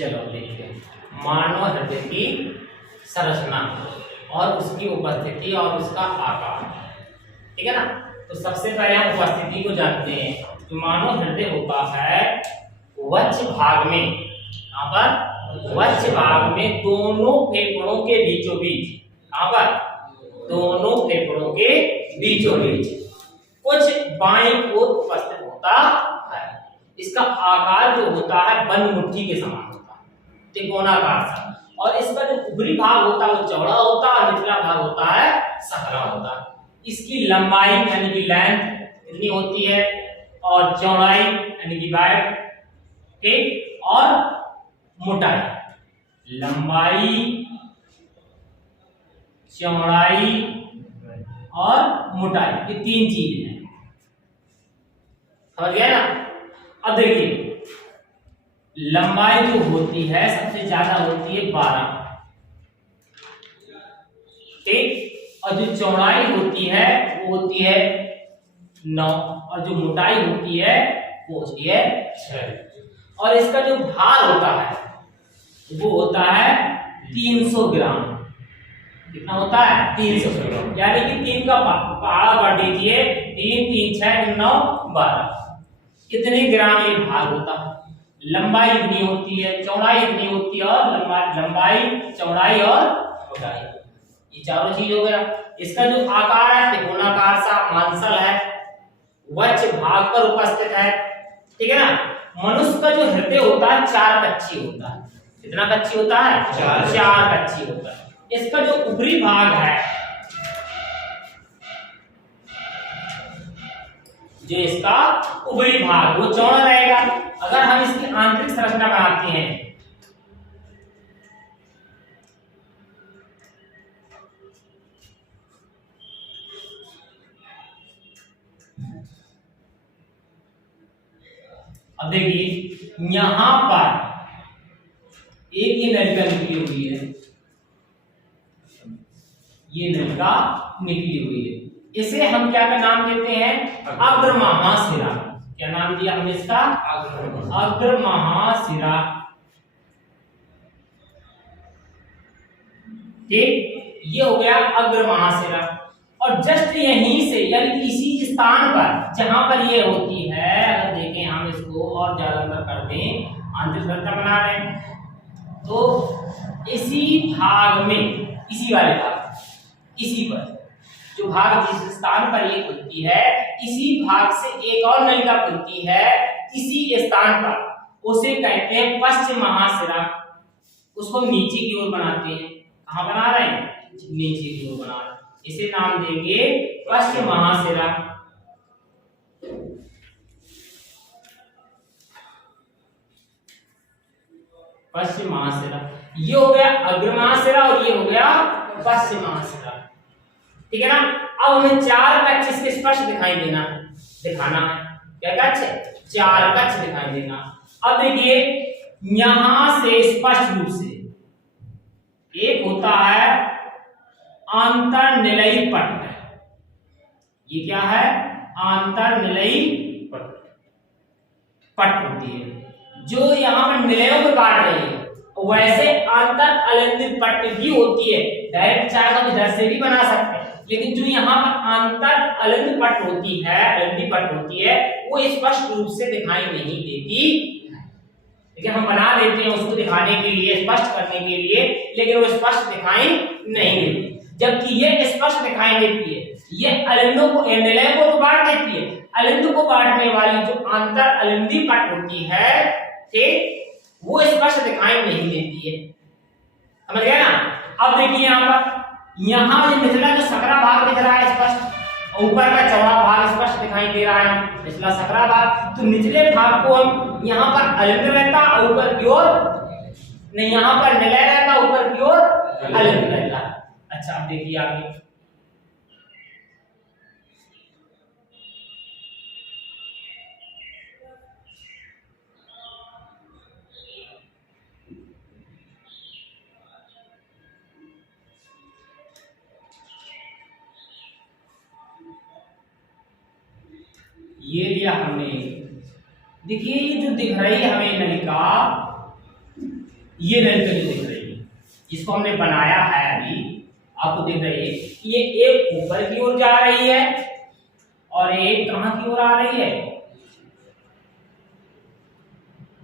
चलो देखिए, मानव हृदय की संरचना और उसकी उपस्थिति और उसका आकार, ठीक है ना। तो सबसे पहले हम उपस्थिति को जानते हैं। तो मानव हृदय होता है वक्ष भाग में, यहाँ पर वक्ष भाग में दोनों फेफड़ों के बीचों बीच, यहाँ पर दोनों फेफड़ों के बीचों बीच कुछ बाईं ओर उपस्थित होता है। इसका आकार जो होता है बंद मुट्ठी के समान होता है, त्रिकोणाकार सा। और इसका जो ऊपरी भाग होता है वो चौड़ा होता है और निचला भाग होता है संकरा होता है। इसकी लंबाई यानी कि लेंथ कितनी होती है और चौड़ाई यानी कि वाइड, ठीक, और मोटाई, लंबाई, चौड़ाई और मोटाई, ये तीन चीज है, समझ गए ना। अब देखिए, लंबाई जो होती है सबसे ज्यादा होती है 12, ठीक, और जो चौड़ाई होती है वो होती है 9 और जो मोटाई होती है वो होती है 6। और इसका जो भार होता है वो होता है 300 ग्राम। कितना होता है? 300 ग्राम। यानी कि 3 का पहाड़ा बढ़ दीजिए, 3 3 6 9 12, कितने ग्राम ये भार होता है। लंबाई इतनी होती है, चौड़ाई इतनी होती है, और लंबाई, चौड़ाई और मोटाई, ये चारों चीज हो गया। इसका जो आकार है त्रिकोणाकार सा मांसल है, वक्ष भाग पर उपस्थित है, ठीक है ना। मनुष्य का जो हृदय होता है 4 कक्षी होता है। कितना कक्षी होता है? 4 कक्षी होता है। इसका जो ऊपरी भाग है, जो इसका ऊपरी भाग वो चौड़ा रहेगा। अगर हम इसकी आंतरिक संरचना बनाते हैं, अब देखिए यहां पर एक ही नलिका निकली हुई है, ये नलिका निकली हुई है, इसे हम क्या का नाम देते हैं? अग्र महाशिरा। क्या नाम दिया हमने इसका? अग्र महाशिरा, ठीक, ये हो गया अग्र महाशिरा। और जस्ट यहीं से यानी इसी स्थान पर जहां पर ये होती है, अगर देखें हम इसको और ज्यादा अंदर कर दें, आंतरिक संरचना बना रहे हैं, तो इसी भाग में, इसी वाले भाग, इसी पर जो भाग जिस स्थान पर ये खुलती है, इसी भाग से एक और नलिका खुलती है इसी स्थान पर, उसे कहते हैं पश्चिम महाशिरा। उसको नीचे की ओर बनाते हैं। कहां बना रहे हैं? नीचे की ओर बना रहे हैं। इसे नाम देंगे पश्चिम महाशिरा। पश्चिम महाशिरा, ये हो गया अग्र महाशिरा और ये हो गया पश्चिम महाशिरा, ठीक है ना। अब हमें 4 कक्ष इसके स्पष्ट दिखाई दिखाना है। क्या कक्ष? 4 कक्ष दिखाई देना। अब देखिए यहां से स्पष्ट रूप से एक होता है आंतरनिलयी पट्ट। ये क्या है? आंतरनिलयी पट्ट होती है जो यहाँ पर निलयों को काट रही है। वैसे अंतर अलिंदित पट्ट भी होती है, डायरेक्ट चाहे हम इधर से भी बना सकते हैं, लेकिन जो यहाँ पर अंतर अलिंद पट्ट होती है, अलिंदी पट्ट होती है, वो स्पष्ट रूप से दिखाई नहीं देती। लेकिन हम बना देते हैं उसको दिखाने के लिए, स्पष्ट करने के लिए, लेकिन वो स्पष्ट दिखाई नहीं देती। जबकि ये स्पष्ट दिखाई देती है, ये अलिंदों को, निलय को तो बांट देती है, अलिंद को बांटने वाली जो अंतर अलिंदी पट्ट होती है, ठीक, वो स्पष्ट दिखाई नहीं देती है। समझ गए ना। अब देखिए यहाँ निचला जो सकरा भाग दिख रहा है स्पष्ट, ऊपर का चौड़ा भाग स्पष्ट दिखाई दे रहा है, निचला सकरा भाग। तो निचले भाग को हम यहाँ पर अलिंद रहता, ऊपर की ओर नहीं, यहाँ पर निलय रहता, ऊपर की ओर अलिंद रहता। अच्छा, अब देखिए आगे, ये लिया हमने। देखिए ये जो दिख रही है हमें नलिका, ये नलिका जो दिख रही है, इसको हमने बनाया है अभी, आपको दिख रही है, ये एक ऊपर की ओर जा रही है और एक कहां की ओर आ रही है,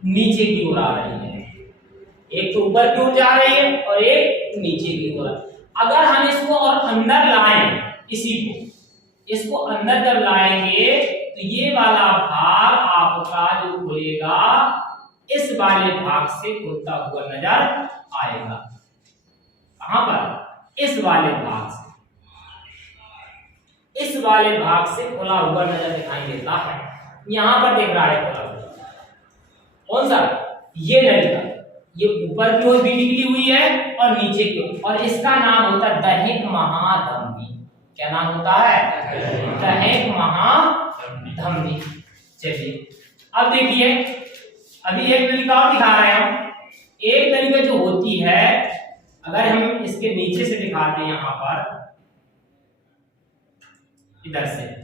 नीचे की ओर आ रही है। एक तो ऊपर की ओर जा रही है और एक नीचे की ओर। अगर हम इसको और अंदर लाएं, इसी को इसको अंदर जब लाएंगे तो ये वाला भाग आपका जो खुलेगा इस वाले भाग से खुलता हुआ नजर आएगा। कहां पर? इस वाले भाग से, इस वाले भाग से खुला हुआ नजर दिखाई देता है। यहां पर दिख रहा है खुला हुआ, कौन सा? ये नलिका, ये ऊपर की ओर भी निकली हुई है और नीचे की ओर, और इसका नाम होता है दहेक महाधमनी। क्या नाम होता है? दहेक महाधमनी। चलिए अब देखिए, अभी एक नलिका और दिखा रहे हैं हम। एक नलिका जो होती है, अगर हम इसके नीचे से दिखाते हैं, यहां पर इधर से,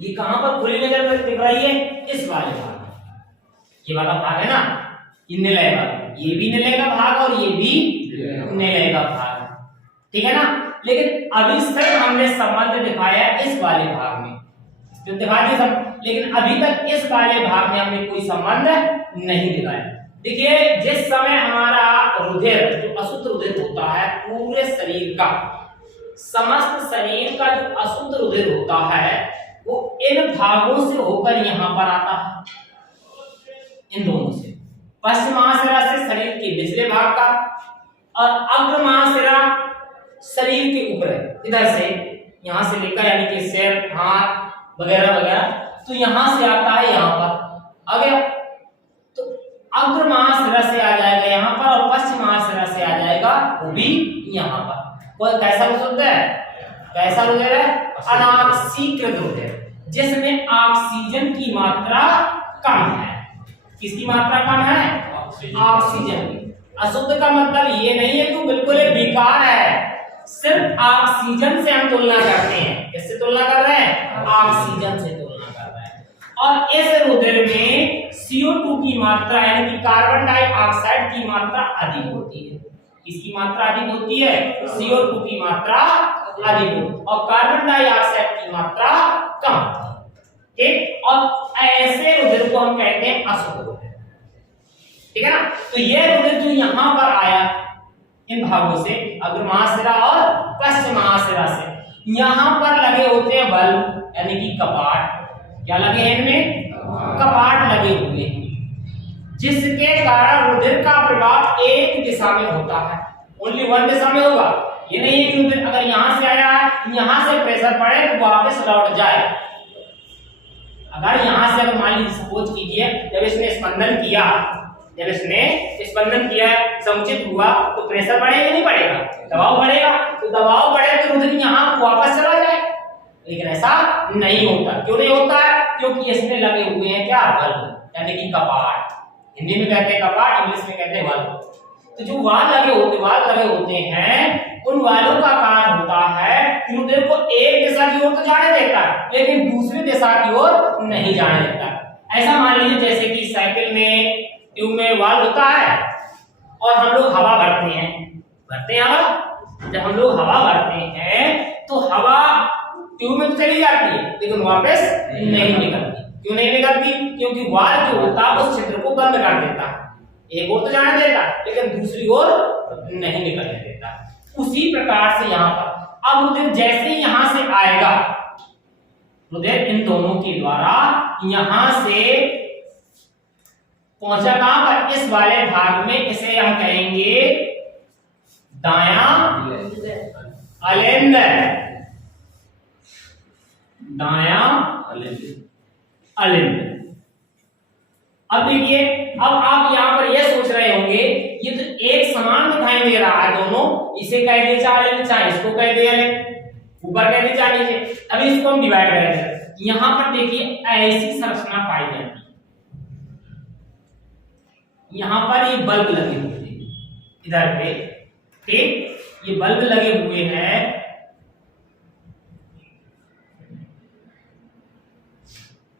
ये कहां पर खुली नजर दिख रही है? इस वाले भाग में। ये वाला भाग है ना, ये निलय भाग, ये भी निलय का भाग और ये भी निलय का भाग, ठीक है ना। लेकिन अभी सिर्फ हमने संबंध दिखाया इस वाले भाग में, तो दिखा दिया सब, लेकिन अभी तक इस वाले भाग में हमने कोई संबंध नहीं दिखाया। देखिए, जिस समय हमारा रुधिर, जो अशुद्ध रुधिर होता है पूरे शरीर का, समस्त शरीर का जो अशुद्ध रुधिर होता है वो इन भागों से होकर यहां पर आता है, इन दोनों से, पश्चिम महाशिरा से शरीर के निचले भाग का, और अग्र महाशिरा शरीर के ऊपर, इधर से, यहां से लेकर, यानी कि सिर, हाथ वगैरह वगैरह, तो यहां से आता है यहां पर आ गया, तो अग्र महाशिरा से आ जाएगा यहां पर, और पश्चिम महाशिरा से आ जाएगा वो भी यहां पर। वो कैसा रुधिर है? कैसा रुधिर है? अनाक्सीकृत रुधिर, जिसमें ऑक्सीजन की मात्रा कम है। किसकी मात्रा कम है? ऑक्सीजन की। अशुद्ध का मतलब ये नहीं है कि बिल्कुल बेकार है, सिर्फ ऑक्सीजन से हम तुलना करते हैं। किससे तुलना कर रहे हैं? ऑक्सीजन से तुलना कर रहे हैं। और इस रुधिर में CO2 की मात्रा, यानी कि कार्बन डाइऑक्साइड की मात्रा अधिक होती है। इसकी मात्रा अधिक होती है, CO2 की मात्रा अधिक होती है, और कार्बन डाइऑक्साइड की मात्रा कम होती है, ठीक। और ऐसे रुधिर को हम कहते हैं अशुद्ध रुधिर, ठीक है ना। तो यह रुधिर जो यहां पर आया इन भागों से, अग्र महाशिरा और पश्चिम महाशिरा से, यहां पर लगे होते हैं बल्ब, यानी कि कपाट। क्या लगे हैं इनमें? कपाट लगे हुए हैं, जिसके कारण रुधिर का प्रवाह एक दिशा में होता है, ओनली वन दिशा में होगा। ये नहीं है कि रुधिर अगर यहां से आया है, यहां से प्रेशर पड़े तो वापस लौट जाए। अगर यहां से, अगर मान लीजिए सपोज कीजिए, जब इसने स्पंदन किया, जब इसने स्पंदन किया, समुचित हुआ, तो प्रेशर बढ़ेगा नहीं बढ़ेगा? दबाव बढ़ेगा, तो दबाव बढ़े तो रुधिर यहां वापस चला जाए। लेकिन ऐसा नहीं होता। क्यों नहीं होता है? क्योंकि इसमें लगे हुए हैं क्या? बल्ब, यानी कि कपाट। हिंदी में कहते हैं कपाट, इंग्लिश में कहते हैं बल्ब। तो जो वाल लगे होते हैं, उन वालों का कारण होता है कि रुधिर को एक दिशा की ओर तो जाने देता है, लेकिन दूसरी दिशा की ओर नहीं जाने देता। ऐसा मान लीजिए जैसे कि साइकिल में ट्यूब में वाल होता है और हम लोग हवा भरते हैं हवा। जब हम लोग हवा भरते हैं तो हवा ट्यूब में तो चली जाती है, लेकिन वापस नहीं निकलती। क्यों नहीं निकलती? क्योंकि वाल जो होता है उस क्षेत्र को बंद कर देता है, एक ओर तो जाने देता है लेकिन दूसरी ओर नहीं निकलने देता। उसी प्रकार से यहाँ पर अब रुधिर जैसे ही यहां से आएगा, रुधिर इन दोनों के द्वारा यहां से पहुंचा कहां पर? इस वाले भाग में। इसे हम कहेंगे दायां अलिंद, दाया अलिंद। अब देखिए, अब आप यहां पर यह सोच रहे होंगे ये तो एक समान दिखाई दे रहा है दोनों, इसे कह दे चाहे चाहे इसको कह दे ऊपर कह दे चाहे नीचे। अभी इसको हम डिवाइड करेंगे। यहां पर देखिए ऐसी संरचना पाई जाती है, यहां पर ये बल्ब लगे हुए हैं इधर पे, ठीक, ये बल्ब लगे हुए हैं,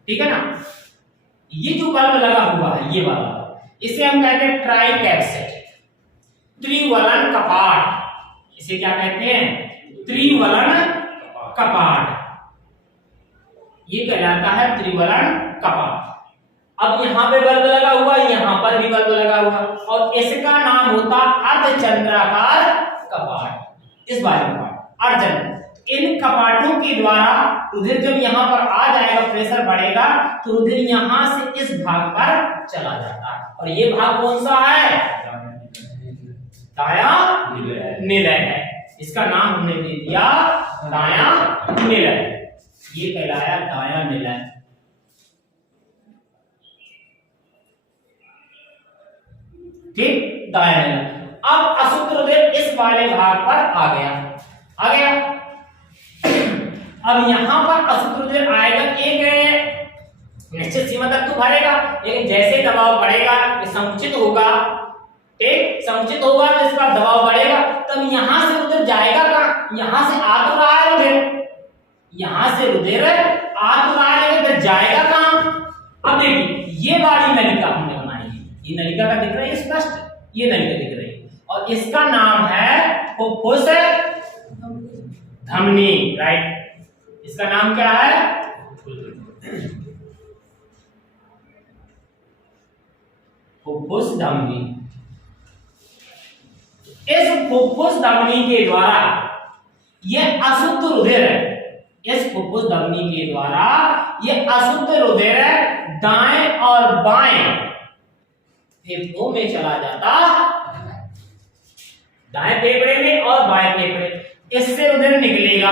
ठीक है ना। ये जो बल्ब लगा हुआ है ये वाला, इसे हम कहते हैं ट्राई कैप्सेट, त्रिवलन कपाट। इसे क्या कहते हैं? त्रिवलन कपाट। ये कहलाता है त्रिवलन कपाट। अब यहाँ पे बल्ब लगा हुआ, यहाँ पर भी बल्ब लगा हुआ, और इसका नाम होता अर्धचंद्राकार कपाट। इस बारे में अर्धचंद्र, इन कपाटों के द्वारा रुधिर जब यहाँ पर आ जाएगा, प्रेशर बढ़ेगा तो रुधिर यहाँ से इस भाग पर चला जाता है। और ये भाग कौन सा है? दाया निलय है। इसका नाम हमने दे दिया दाया निलय। ये कहलाया दाया निलय। ठीक, दाया निलय। अब अशुद्ध रुधिर इस वाले भाग पर आ गया। अब यहां पर अशुद्ध रुधिर आएगा, एक निश्चित सीमा तक तो भरेगा, लेकिन जैसे दबाव बढ़ेगा ये संकुचित होगा, ठीक, संकुचित होगा तो इसका दबाव बढ़ेगा, तब यहां से रुधिर जाएगा कहां? यहां से आ तो रहा है रुधिर, यहां से रुधिर आ तो रहा है, लेकिन जाएगा कहां? अब देखिए ये वाली नलिका हमने बनाई है, ये नलिका का दिख रहा है स्पष्ट, ये नलिका दिख रही है, और इसका नाम है फुफ्फुस धमनी, राइट। इसका नाम क्या है? फुफ्फुस धमनी। इस फुफ्फुस धमनी के द्वारा यह अशुद्ध रुधिर है, इस फुफ्फुस धमनी के द्वारा यह अशुद्ध रुधिर दाएं और बाएं फेफड़ों में चला जाता, दाएं फेफड़े में और बाएं फेफड़े, इससे रुधिर निकलेगा।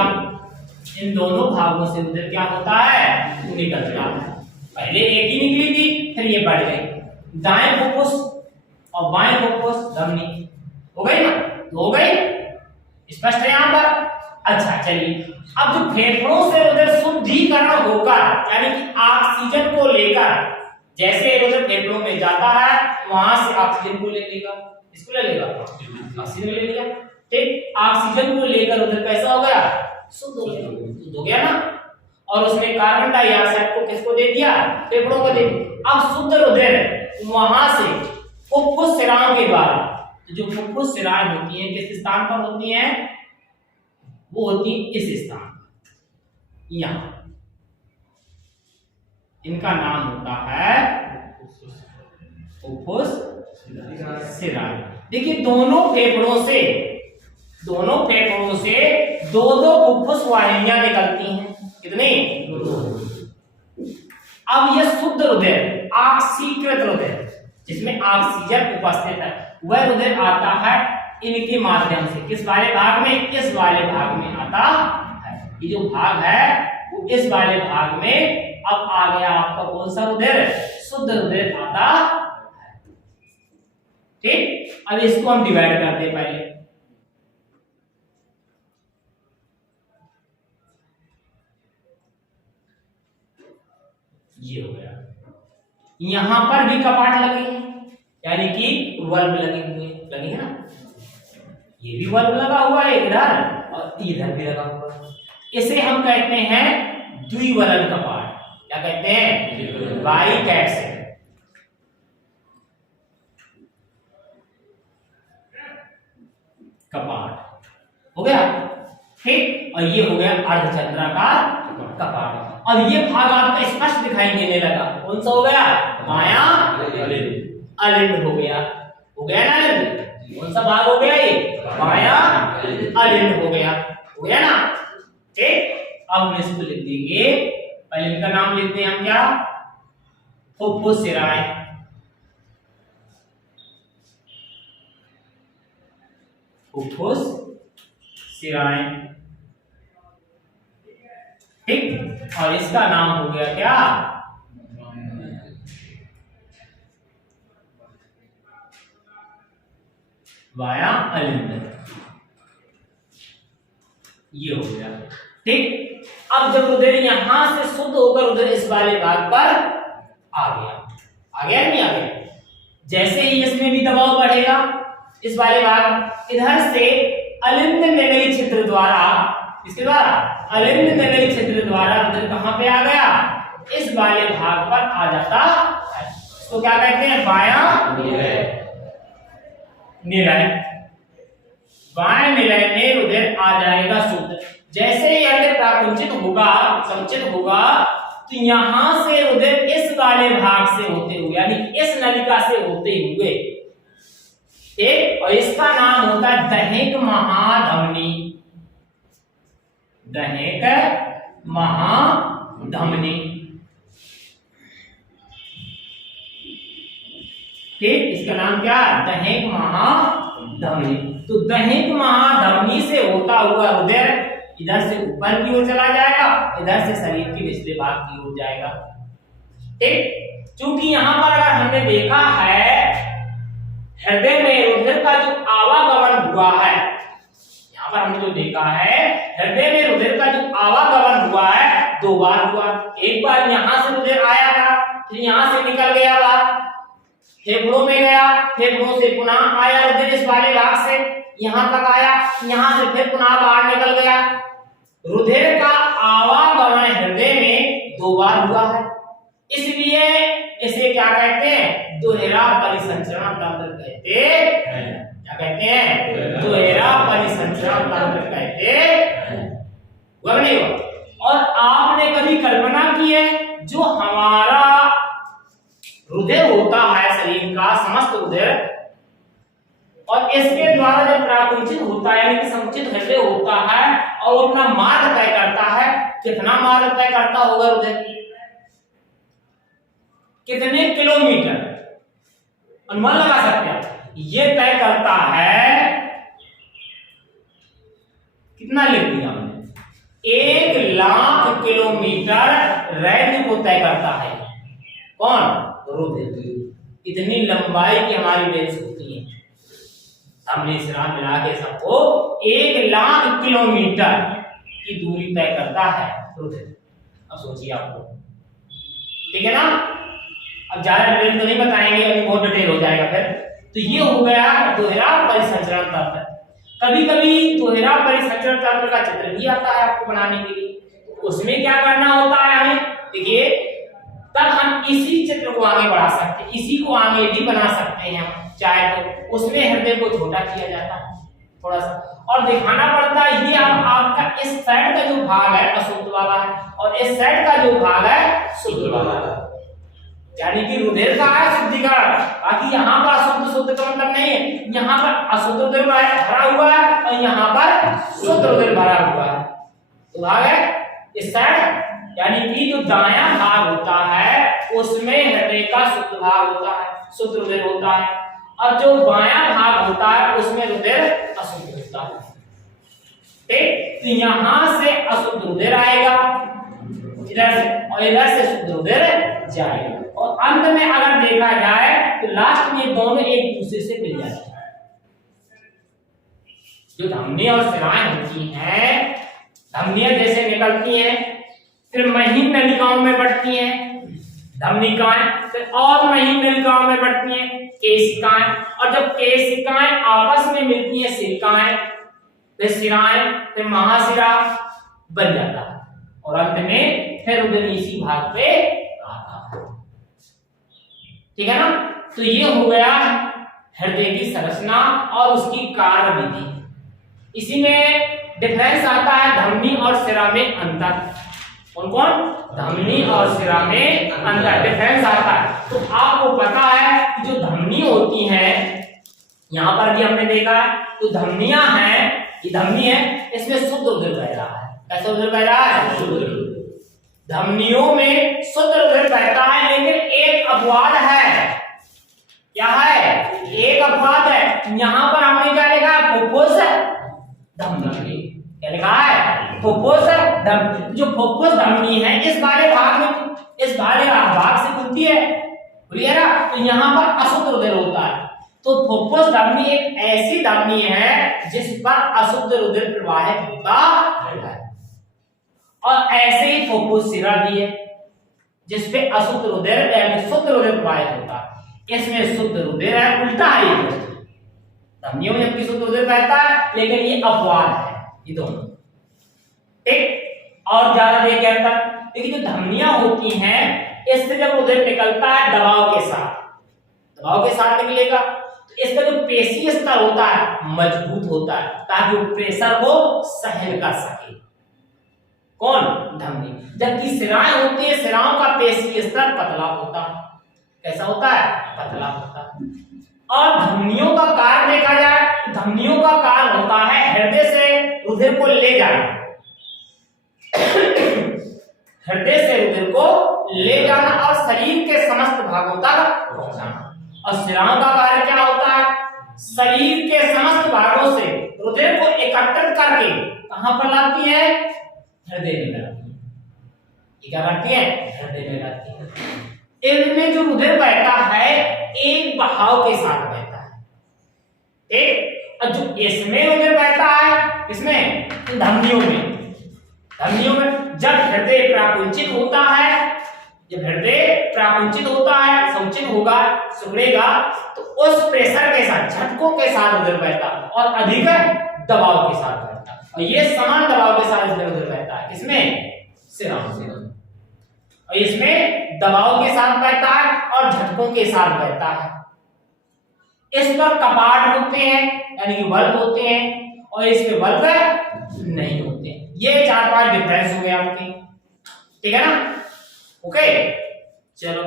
इन दोनों भागों से रुधिर क्या होता है? निकलता है। पहले एक ही निकली थी, फिर ये बढ़ गई, दाएं फुफ्फुस और बाएं फुफ्फुस धमनी हो गई ना, तो हो गई, स्पष्ट है यहां पर। अच्छा चलिए, अब जो फेफड़ों से रुधिर शुद्धिकरण होकर, यानी कि ऑक्सीजन को लेकर, जैसे रुधिर फेफड़ों में जाता है वहां से ऑक्सीजन को ले लेगा, इसको ले लेगा, ऑक्सीजन ले लिया, ठीक, ऑक्सीजन को लेकर रुधिर कैसा हो गया? शुद्ध हो गया ना। और उसने कार्बन डाइऑक्साइड को किसको दे दिया? फेफड़ों को दे दिया। अब शुद्ध रुधिर वहां से फुफ्फुस शिराओं के द्वारा, तो जो फुफ्फुस शिराएं होती हैं किस स्थान पर होती हैं? वो होती है इस स्थान, यहां, इनका नाम होता है फुफ्फुस शिराएं। देखिए दोनों फेफड़ों से दो फुफ्फुस वाहिनियां निकलती हैं, कितनी? अब यह शुद्ध रुधिर, ऑक्सीकृत रुधिर, जिसमें ऑक्सीजन उपस्थित है, वह रुधिर आता है इनके माध्यम से, किस वाले भाग में? इस वाले भाग में आता है। ये जो भाग है वो इस वाले भाग में अब आ गया आपका कौन सा रुधिर? शुद्ध रुधिर आता है। ठीक, अब इसको हम डिवाइड करते हैं पहले। ये हो गया, यहां पर भी कपाट लगे हैं, यानी कि बल्ब लगे हैं ना, ये भी बल्ब लगा हुआ है इधर और इधर भी लगा हुआ है। इसे हम कहते हैं द्विवलन कपाट। क्या कहते हैं? बाई कैप्सेट। कपाट हो गया, ठीक, और ये हो गया अर्धचंद्राकार कपाट। और ये भाग आपका स्पष्ट दिखाई देने लगा, कौन सा हो गया? बाया अलिंद हो गया, ना अलिंद? कौन सा भाग हो गया? ये बाया अलिंद हो गया ना, ठीक। अब हम इसको लिख देंगे, पहले इनका नाम लिखते हैं हम, क्या? फुफ्फुस शिराएं, फुफ्फुस शिराएं, ठीक। और इसका नाम हो गया क्या, वाया अलिंद, ये हो गया, ठीक। अब जब रुधिर यहां से शुद्ध होकर उधर इस वाले भाग पर आ गया नहीं आ गया, जैसे ही इसमें भी दबाव बढ़ेगा इस वाले भाग, इधर से अलिंद नली क्षेत्र द्वारा, इसके द्वारा अलिंद नली क्षेत्र द्वारा रुधिर कहां पे आ गया, इस वाले भाग पर आ जाता है। तो क्या कहते हैं, वाया निलय, वाया निलय में रुधिर आ जाएगा शुद्ध। जैसे ही हृदय प्राकुंचित होगा, संकुचित होगा, तो यहां से रुधिर इस वाले भाग से होते हुए, यानी इस नलिका से होते हुए, ठीक, और इसका नाम होता है दहेक महाधमनी, दहेक महाधमनी, ठीक। इसका नाम क्या है, दहेक महाधमनी। तो दहेक महाधमनी से होता हुआ रुधिर इधर से ऊपर की ओर चला जाएगा, इधर से शरीर के निचले भाग की ओर जाएगा, ठीक। क्योंकि यहां पर अगर हमने देखा है हृदय में रुधिर का जो आवागमन हुआ है, यहां पर हमने जो देखा है हृदय में रुधिर का जो आवागमन हुआ है 2 बार हुआ। एक बार यहां से रुधिर आया था, फिर यहां से निकल गया बाहर, फेफड़ों में गया, फेफड़ों से पुनः आया रुधिर इस वाले भाग से यहां तक आया, यहां से फिर पुनः बाहर निकल गया। रुधिर का आवागमन हृदय में 2 बार हुआ है, इसलिए इसे क्या कहते हैं, दोहरा परिसंचरण तंत्र कहते हैं। क्या कहते हैं, दोहरा परिसंचरण तंत्र कहते हैं। हुआ नहीं हुआ? और आपने कभी कल्पना की है, जो हमारा रुधिर होता है शरीर का समस्त रुधिर, और इसके द्वारा जब प्राकुंचित होता है यानी कि संकुचित हृदय होता है और वो अपना मार्ग तय करता है, कितना मार्ग तय करता होगा रुधिर, कितने किलोमीटर, अनुमान लगा सकते हैं। ये तय करता है, कितना लिख दिया हमने, 1,00,000 किलोमीटर रेंज को तय करता है। कौन, रुधिर। इतनी लंबाई की हमारी वेव्स होती है, हमने सिरा मिला के सबको 1,00,000 किलोमीटर की दूरी तय करता है रुधिर। अब सोचिए आपको, ठीक है ना। अब ज्यादा डिटेल तो नहीं बताएंगे, अभी बहुत डिटेल हो जाएगा फिर। तो ये हो गया दोहरा परिसंचरण तंत्र। कभी कभी दोहरा परिसंचरण तंत्र का चित्र भी आता है आपको बनाने के लिए, उसमें क्या करना होता है हमें, देखिए, तब हम इसी चित्र को आगे बढ़ा सकते हैं, इसी को आगे भी बना सकते हैं चाहे तो। उसमें हृदय को छोटा किया जाता है थोड़ा सा, और दिखाना पड़ता है ये आपका इस साइड का जो भाग है अशुद्ध वाला है, और इस साइड का जो भाग है शुद्ध वाला है। यानी कि रुधिर का है शुद्धिकरण, बाकी यहाँ पर अशुद्ध शुद्ध का मतलब नहीं है, यहाँ पर अशुद्ध रुधिर भरा हुआ है और यहाँ पर शुद्ध रुधिर भरा हुआ है। तो भाग है इस साइड, यानी कि जो दायां भाग होता है उसमें हृदय का शुद्ध भाग होता है, शुद्ध रुधिर होता है, और जो बायां भाग होता है उसमें रुधिर अशुद्ध होता है, ठीक। तो यहां से अशुद्ध रुधिर आएगा इधर से, और इधर से शुद्ध रुधिर जाएगा, और अंत में अगर देखा जाए तो लास्ट में दोनों एक दूसरे से मिल जाते हैं। जो धमनी और शिराएं होती हैं, धमनियां जैसे निकलती हैं फिर महीन नलिकाओं में बढ़ती हैं धमनिकाएं, फिर और महीन नलिकाओं में बढ़ती हैं केशिकाएं, और जब केशिकाएं आपस में मिलती हैं सिलिकाएं, फिर शिराएं, फिर महाशिरा बन जाता है, और अंत में फिर रुधिर इसी भाग पे आता है, ठीक है ना। तो ये हो गया हृदय की संरचना और उसकी कार्य विधि। इसी में डिफरेंस आता है धमनी और शिरा में अंतर। कौन कौन, धमनी और शिरा में अंतर, डिफरेंस आता है। तो आपको पता है कि जो धमनी होती हैं, यहां पर भी हमने देखा है, तो धमनियां हैं, ये धमनी है, इसमें शुद्ध रुधिर बह रहा है। कैसे रुधिर बह रहा है, शुद्ध रुधिर। धमनियों में शुद्ध रुधिर बहता है, लेकिन एक अपवाद है। क्या है, एक अपवाद है। यहां पर हमने क्या लिखा, फुफ्फुस धमनी, क्या लिखा है? फुफ्फुस धमनी। जो फुफ्फुस धमनी है इस वाले भाग से खुलती है, क्लियर है? तो यहाँ पर अशुद्ध रुधिर होता है। तो फुफ्फुस धमनी एक ऐसी धमनी है जिस पर अशुद्ध रुधिर प्रवाहित होता है, और ऐसे ही फुफ्फुस शिरा भी है जिसपे अशुद्ध रुधिर यानी शुद्ध रुधिर प्रवाहित होता है। इसमें शुद्ध रुधिर है, उल्टा है। धमनियों में जबकि शुद्ध रुधिर बहता है, लेकिन ये अपवाद है, ये दोनों, ठीक। और ज्यादा देखिए अंतर, देखिए जो धमनियां होती हैं इससे जब रुधिर निकलता है दबाव के साथ निकलेगा, तो इसका जो पेशीय स्तर होता है मजबूत होता है ताकि वो प्रेशर को सहन कर सके। कौन? धमनी। जबकि शिराएं होती है, शिराओं का पेशीय स्तर पतला होता है। कैसा होता है? पतला होता है। और धमनियों का कार्य देखा जाए तो धमनियों का कार्य होता है हृदय से रुधिर को ले जाना, हृदय से रुधिर को ले जाना और शरीर के समस्त भागों तक पहुंचाना। और शिराओं का कार्य क्या होता है? शरीर के समस्त भागों से रुधिर को एकत्रित करके कहां पर लाती है? हृदय में लाती है। ये क्या करती है? हृदय में लाती है। इनमें जो रुधिर बहता है एक बहाव के साथ बहता है, ठीक। और जो इसमें रुधिर बहता है, इसमें धमनियों में जब हृदय प्राकुंचित होता है, संकुचित होगा, सिकुड़ेगा, तो उस प्रेशर के साथ, झटकों के साथ रुधिर बहता है और अधिक दबाव के साथ बहता है। और ये समान दबाव के साथ रुधिर बहता है। किसमें? शिराओं से। और इसमें दबाव के साथ बहता है और झटकों के साथ बहता है। इस पर कपाट होते हैं यानी कि बल्ब होते हैं, और इसमें बल्ब नहीं होते। ये 4-5 डिफरेंस हो गए आपके, ठीक है ना? ओके, चलो।